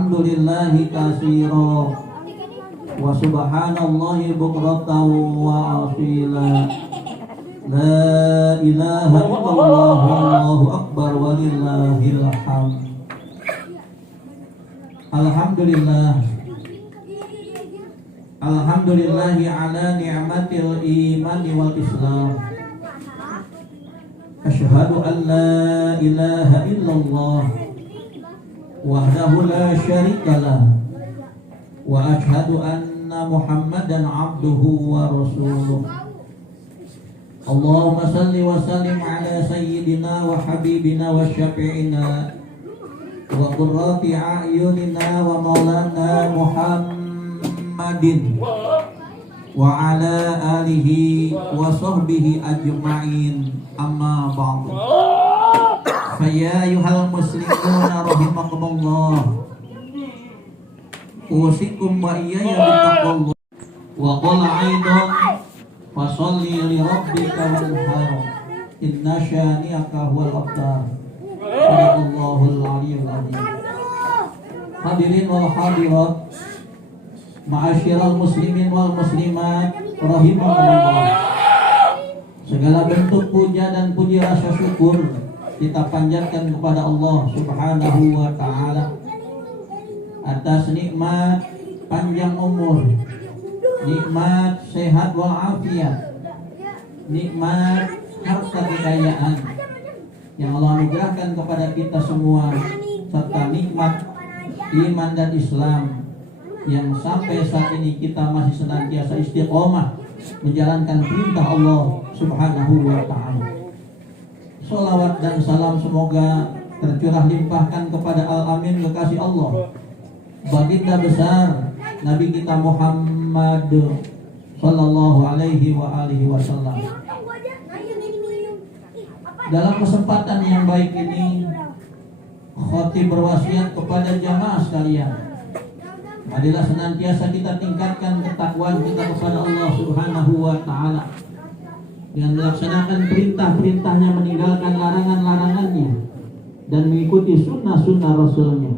walhamdulillahi katsira wa subhanallahi bukratan wa asila. La ilaha illallah wallahu akbar walillahil hamd. Alhamdulillahi ala ni'matil imani wal islam. Asyhadu an la ilaha illallah wahdahu la syarikalah wa asyhadu anna Muhammadan abduhu wa rasuluh. Allahumma salli wa sallim ala sayyidina wa habibina wa syafi'ina wa qurrati a'yunina wa maulana Muhammadin wa ala alihi wa sahbihi ajma'in, amma ba'du. Faya ayuhal muslimuna rahimakumullah, usikum wa iyaya bittaqwallah. Wa qala aidan fasalli li rabbika wanhar inna syani'aka huwal abtar. Allahul aliyyul azim. Hadirin wal hadirat, ma'asyiral muslimin wal muslimat rahimakumullah. Segala bentuk puja dan puji rasa syukur kita panjatkan kepada Allah Subhanahu wa ta'ala atas nikmat panjang umur, nikmat sehat walafiat, nikmat harta kekayaan yang Allah anugerahkan kepada kita semua, serta nikmat iman dan Islam yang sampai saat ini kita masih senantiasa istiqomah menjalankan perintah Allah Subhanahu wa ta'ala. Salawat dan salam semoga tercurah limpahkan kepada al-amin kekasih Allah, baginda besar Nabi kita Muhammad sallallahu alaihi wa alihi wasallam. Dalam kesempatan yang baik ini, khatib berwasiat kepada jamaah sekalian, marilah senantiasa kita tingkatkan ketakwaan kita kepada Allah Subhanahu wa ta'ala dengan melaksanakan perintah-perintahnya, meninggalkan larangan-larangannya, dan mengikuti sunnah-sunnah Rasulnya.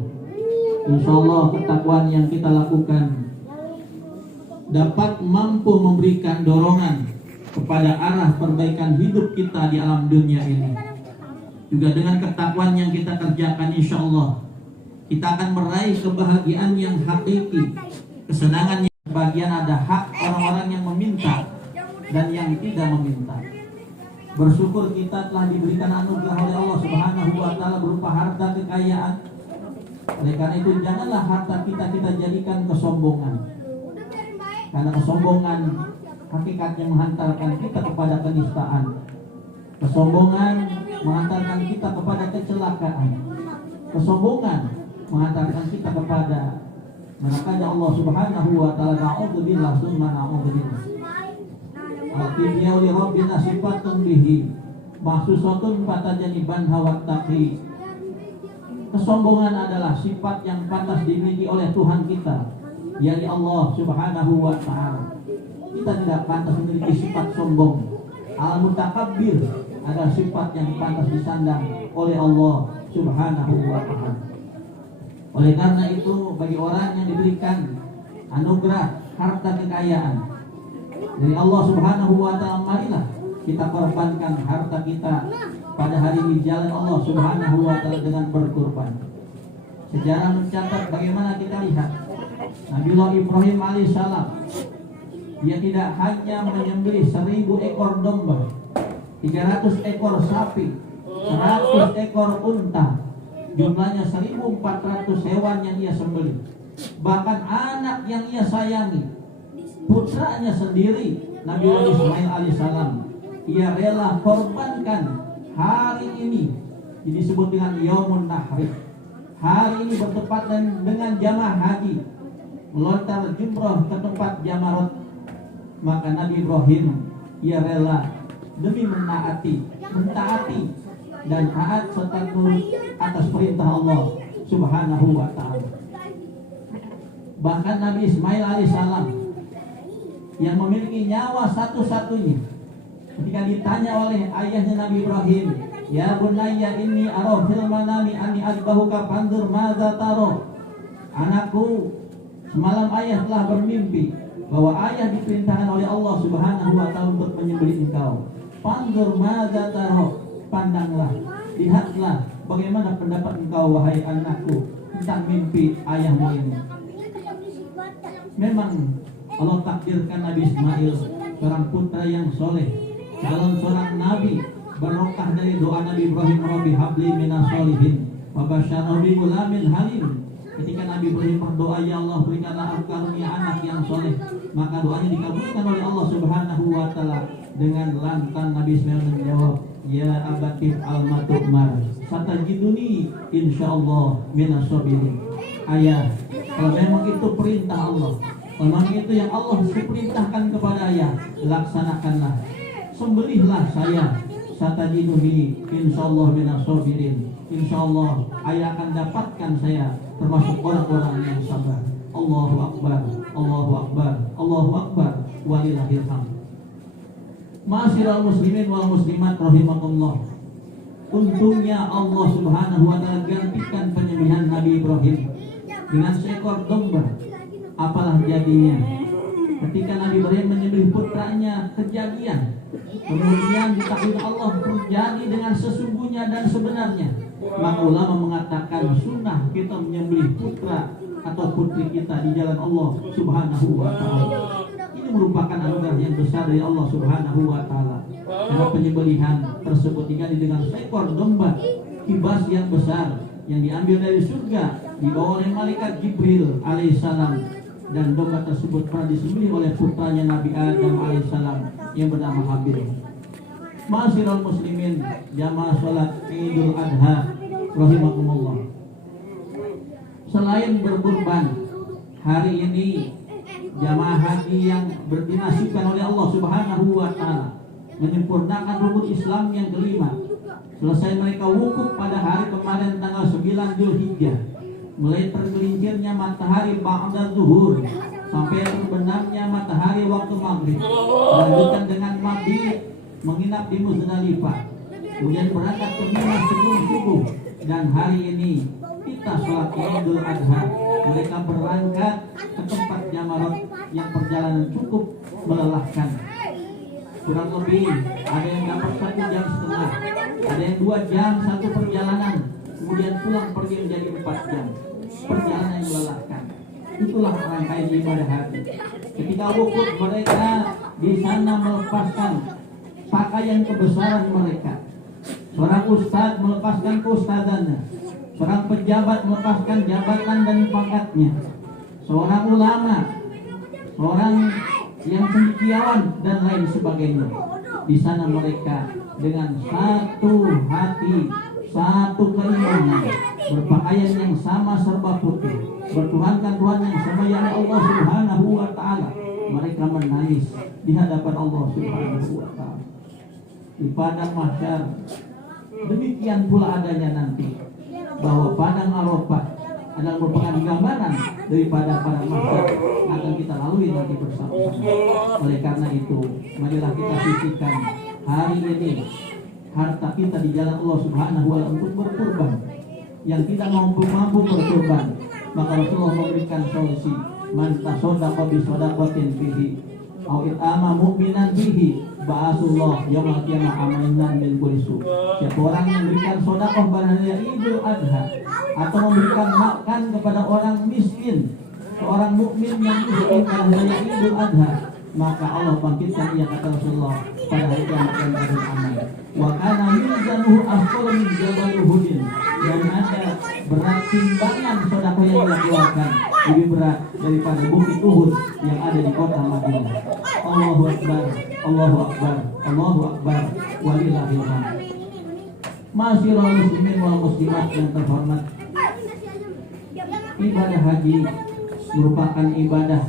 Insyaallah ketakwaan yang kita lakukan dapat mampu memberikan dorongan kepada arah perbaikan hidup kita di alam dunia ini. Juga dengan ketakwaan yang kita kerjakan, insyaallah kita akan meraih kebahagiaan yang hakiki, kesenangan yang bagian ada hak orang-orang yang meminta dan yang tidak meminta. Bersyukur kita telah diberikan anugerah oleh Allah Subhanahu wa ta'ala berupa harta kekayaan. Oleh karena itu janganlah harta kita jadikan kesombongan, karena kesombongan hakikatnya menghantarkan kita kepada kenistaan. Kesombongan menghantarkan kita kepada kecelakaan. Kesombongan menghantarkan kita kepada neraka Allah Subhanahu wa ta'ala. Na'udzubillah summa na'udzubillah. Al-Qibya li Rabbina sifatun bihi mahsusatun fatajaniban hawat taqi. Kesombongan adalah sifat yang pantas dimiliki oleh Tuhan kita, yakni Allah Subhanahu wa ta'ala. Kita tidak pantas memiliki sifat sombong. Al-Mutakabbir adalah sifat yang pantas disandang oleh Allah Subhanahu wa ta'ala. Oleh karena itu, bagi orang yang diberikan anugerah harta kekayaan dari Allah Subhanahu wa ta'ala, marilah kita korbankan harta kita pada hari ini jalan Allah Subhanahu wa ta'ala dengan berkorban. Sejarah mencatat bagaimana kita lihat Nabiullah Ibrahim alaihissalam, dia tidak hanya menyembelih 1000 ekor domba, 300 ekor sapi, 100 ekor unta, jumlahnya 1400 hewan yang ia sembelih. Bahkan anak yang ia sayangi, putranya sendiri, Nabiullah Ismail alaihissalam, ia rela korbankan hari ini. Ini disebut dengan Yaumun Nahri. Hari ini bertepatan dengan jamaah haji melontar jumrah ke tempat Jamarat. Maka Nabi Ibrahim ia rela demi mentaati dan taat serta nurut atas perintah Allah Subhanahu wa ta'ala. Bahkan Nabi Ismail alaihissalam yang memiliki nyawa satu-satunya, ketika ditanya oleh ayahnya Nabi Ibrahim, "Ya bunayya inni ara fil manami anni azbahuka fanzur madza tara?" anakku, semalam ayah telah bermimpi bahwa ayah diperintahkan oleh Allah Subhanahu wa Ta'ala untuk menyembelih engkau. Pandur madza taro, pandanglah, lihatlah bagaimana pendapat engkau wahai anakku tentang mimpi ayahmu ini. Memang Allah takdirkan Nabi Ismail seorang putra yang soleh, calon seorang nabi, barokah dari doa Nabi Ibrahim, Rabbi habli minas solihin wa basyarahu bi gulamin halim. Ketika Nabi Ibrahim berdoa, ya Allah berikanlah aku karunia anak yang soleh, maka doanya dikabulkan oleh Allah Subhanahu wa Ta'ala. Dengan lantang Nabi Ismail menjawab, ya abatif al-matukmar satajiduni insyaallah minas sabirin. Ayah, kalau memang itu perintah Allah, kalau memang itu yang Allah perintahkan kepada ayah, laksanakanlah, sembelihlah saya, satajiduni insyaallah minas sabirin. Insyaallah ayah akan dapatkan saya termasuk orang-orang yang sabar. Allahu Akbar, Allahu Akbar, Allahu Akbar, walillahil hamd. Ma'asyiral muslimin wal muslimat rahimakumullah. Untungnya Allah Subhanahu wa Ta'ala gantikan penyembelihan Nabi Ibrahim dengan seekor domba. Apalah jadinya ketika Nabi Ibrahim menyembelih putranya, kejadian kemudian ditakdir Allah terjadi dengan sesungguhnya dan sebenarnya. Maka ulama mengatakan sunnah kita menyembelih putra atau putri kita di jalan Allah Subhanahu wa Ta'ala. Ini merupakan anugerah yang besar dari Allah Subhanahu wa Ta'ala. Karena penyembelihan tersebut diganti dengan seekor domba, kibas yang besar yang diambil dari surga, dibawa oleh malaikat Jibril alaihissalam, dan domba tersebut pernah disembelih oleh putranya Nabi Adam alaihissalam yang bernama Habil. Ma'asyiral muslimin, jamaah salat Idul Adha rahimakumullah. Selain berkurban, hari ini jamaah haji yang dinasibkan oleh Allah Subhanahu wa Ta'ala menyempurnakan rukun Islam yang kelima. Selesai mereka wukuf pada hari kemarin tanggal 9 Zulhijjah, mulai tergelincirnya matahari ba'da zuhur sampai terbenamnya matahari waktu maghrib, lanjutkan dengan mabit menginap di Muzdalifah, kemudian berangkat ke Mina sebelum subuh, dan hari ini kita sholat Idul Adha. Mereka berangkat ke tempat Jamarat yang perjalanan cukup melelahkan, kurang lebih ada yang dapat 1,5 jam, ada yang 2 jam satu perjalanan, kemudian pulang pergi menjadi 4 jam. Perjalanan yang melelahkan. Itulah rangkaian ibadah haji. Ketika wukuf mereka di sana melepaskan pakaian kebesaran mereka. Seorang ustadz melepaskan keustadannya, seorang pejabat melepaskan jabatan dan pangkatnya, seorang ulama, seorang yang cendekiawan dan lain sebagainya. Di sana mereka dengan satu hati, satu keimanan, berpakaian yang sama serba putih, bertuhankan Tuhan yang sama yakni Allah Subhanahu wa Ta'ala. Mereka menangis di hadapan Allah Subhanahu wa Ta'ala di padang mahsyar. Demikian pula adanya nanti bahwa padang Arafah adalah merupakan gambaran daripada padang mahsyar akan kita lalui nanti bersama-sama. Oleh karena itu, marilah kita sisihkan hari ini harta kita di jalan Allah Subhanahu wa Ta'ala untuk berkurban. Yang tidak mampu berkurban, maka Rasulullah memberikan solusi, man tasaddaqa bi shadaqatin fihi aw it'ama mu'minan bihi ba'asullah yaumil qiyamah aminan min kulli su. Siapa orang yang memberikan sedekah pada hari Idul Adha atau memberikan makan kepada orang miskin, seorang mukmin yang miskin pada hari Idul Adha, maka Allah bangkitkan ia, kata Rasulullah, pada hari kiamat yang beramal. Wa kana mizanuhu asqal min jabal Uhudin, dan ada berat timbangan sedekah yang dia keluarkan lebih berat daripada bukit Uhud yang ada di kota Madinah. Allahu Akbar, Allahu Akbar, Allahu Akbar, walillahil hamd. Ma'asyiral muslimin wal muslimat yang terhormat, ibadah haji merupakan ibadah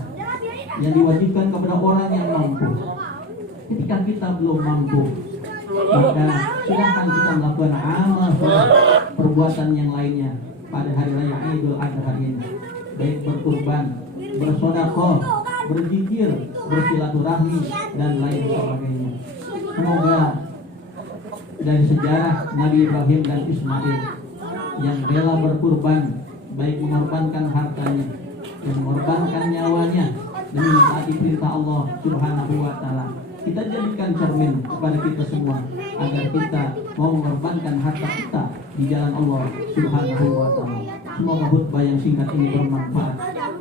yang diwajibkan kepada orang yang mampu. Ketika kita belum mampu, maka silahkan kita melakukan amal perbuatan yang lainnya pada hari raya Idul Adha ini, baik berkurban, bersedekah, berzikir, bersilaturahmi, dan lain sebagainya. Semoga dari sejarah Nabi Ibrahim dan Ismail yang rela berkurban baik mengorbankan hartanya dan mengorbankan nyawanya demi mentaati perintah Allah Subhanahu wa taala. Kita jadikan cermin kepada kita semua agar kita mau mengorbankan harta kita di jalan Allah Subhanahu wa taala. Semoga khutbah yang singkat ini bermanfaat.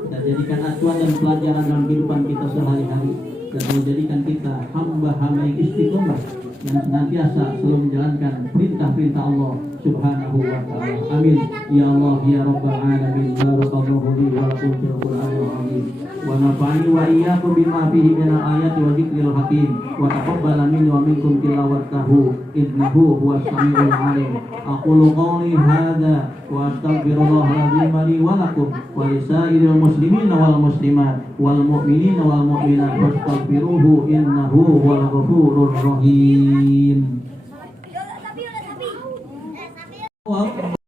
Kita jadikan acuan dan pelajaran dalam kehidupan kita sehari-hari dan menjadikan kita hamba-hamba yang istiqomah yang senantiasa selalu menjalankan perintah-perintah Allah Subhanahu wa taala. Amin. Ya Allah ya Rabbal alamin. Barakallahu li wa lakum fil Qur'anil azim. Wa nafa'ani wa iyyakum bima fihi minal ayati wa dzikril hakim. Wa taqabbala minni wa minkum tilawatahu innahu huwas samiul alim. Aqulu qawli hadza wa astaghfirullahal azim li wa lakum wa lisairil muslimin wal muslimat wal mu'minin wal mu'minat fastaghfiruhu innahu huwal ghafurur rahim.